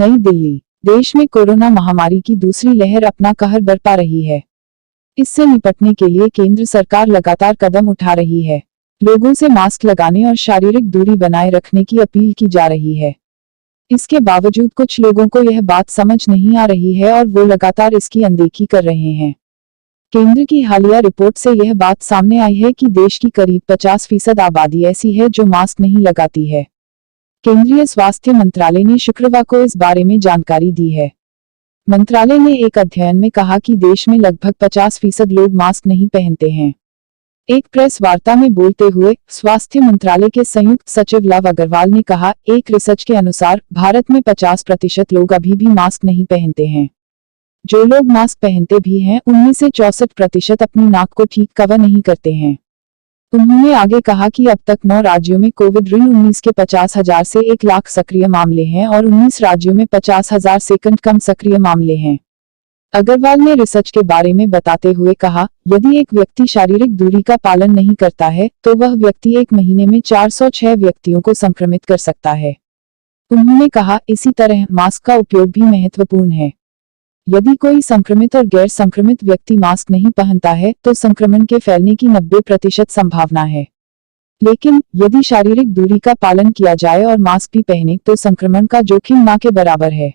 नई दिल्ली। देश में कोरोना महामारी की दूसरी लहर अपना कहर बरपा रही है। इससे निपटने के लिए केंद्र सरकार लगातार कदम उठा रही है। लोगों से मास्क लगाने और शारीरिक दूरी बनाए रखने की अपील की जा रही है। इसके बावजूद कुछ लोगों को यह बात समझ नहीं आ रही है और वो लगातार इसकी अनदेखी कर रहे हैं। केंद्र की हालिया रिपोर्ट से यह बात सामने आई है कि देश की करीब 50% आबादी ऐसी है जो मास्क नहीं लगाती है। केंद्रीय स्वास्थ्य मंत्रालय ने शुक्रवार को इस बारे में जानकारी दी है। मंत्रालय ने एक अध्ययन में कहा कि देश में लगभग 50% लोग मास्क नहीं पहनते हैं। एक प्रेस वार्ता में बोलते हुए स्वास्थ्य मंत्रालय के संयुक्त सचिव लव अग्रवाल ने कहा, एक रिसर्च के अनुसार भारत में 50% लोग अभी भी मास्क नहीं पहनते हैं। जो लोग मास्क पहनते भी हैं उनमें से 64% अपनी नाक को ठीक कवर नहीं करते हैं। उन्होंने आगे कहा कि अब तक 9 राज्यों में कोविड-19 के 50,000 से 1 लाख सक्रिय मामले हैं और 19 राज्यों में 50,000 से कम सक्रिय मामले हैं। अग्रवाल ने रिसर्च के बारे में बताते हुए कहा, यदि एक व्यक्ति शारीरिक दूरी का पालन नहीं करता है तो वह व्यक्ति एक महीने में 406 व्यक्तियों को संक्रमित कर सकता है। उन्होंने कहा, इसी तरह मास्क का उपयोग भी महत्वपूर्ण है। यदि कोई संक्रमित और गैर संक्रमित व्यक्ति मास्क नहीं पहनता है तो संक्रमण के फैलने की 90% संभावना है। लेकिन यदि शारीरिक दूरी का पालन किया जाए और मास्क भी पहने तो संक्रमण का जोखिम ना के बराबर है।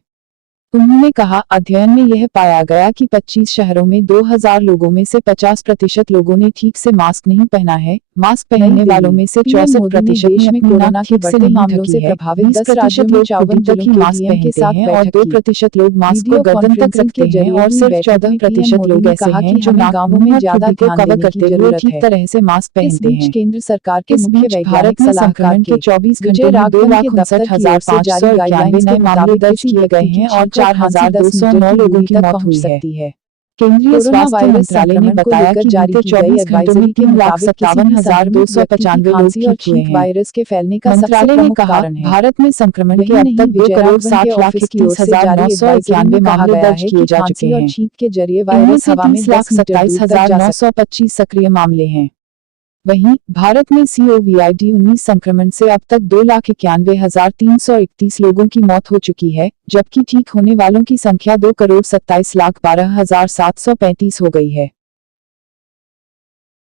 उन्होंने कहा, अध्ययन में यह पाया गया कि 25 शहरों में 2000 लोगों में से 50% लोगों ने ठीक से मास्क नहीं पहना है। मास्क पहनने वालों में से 64% देश में कोरोना के बढ़ते मामलों से प्रभावित 10% लोग 54 तक ही मास्क पहनते हैं और 2% लोग मास्क को गर्दन तक रखते हैं और सिर्फ 14% लोग ऐसे हैं जो गांवों में ज्यादा को कवर करते हुए ठीक तरह से मास्क पहनते हैं। केंद्र सरकार के मुख्य भारत में संक्रमण के 24 घंटे में 2,59,591 नए मामले दर्ज किए गए हैं और 4,209 लोगों की मौत हुई है। केंद्रीय स्वास्थ्य मंत्रालय ने बताया कि बीते 24 घंटों में 3,57,295 लोग ठीक हुए हैं। वायरस के फैलने का मंत्रालय ने कहा, भारत में संक्रमण के अब तक 2,60,31,991 मामले दर्ज किए जा चुके हैं। छींक के जरिए वायरस हवा में 30,27,925 सक्रिय मामले हैं। वहीं भारत में कोविड-19 संक्रमण से अब तक 2,91,331 लोगों की मौत हो चुकी है, जबकि ठीक होने वालों की संख्या 2,27,12,735 हो गई है।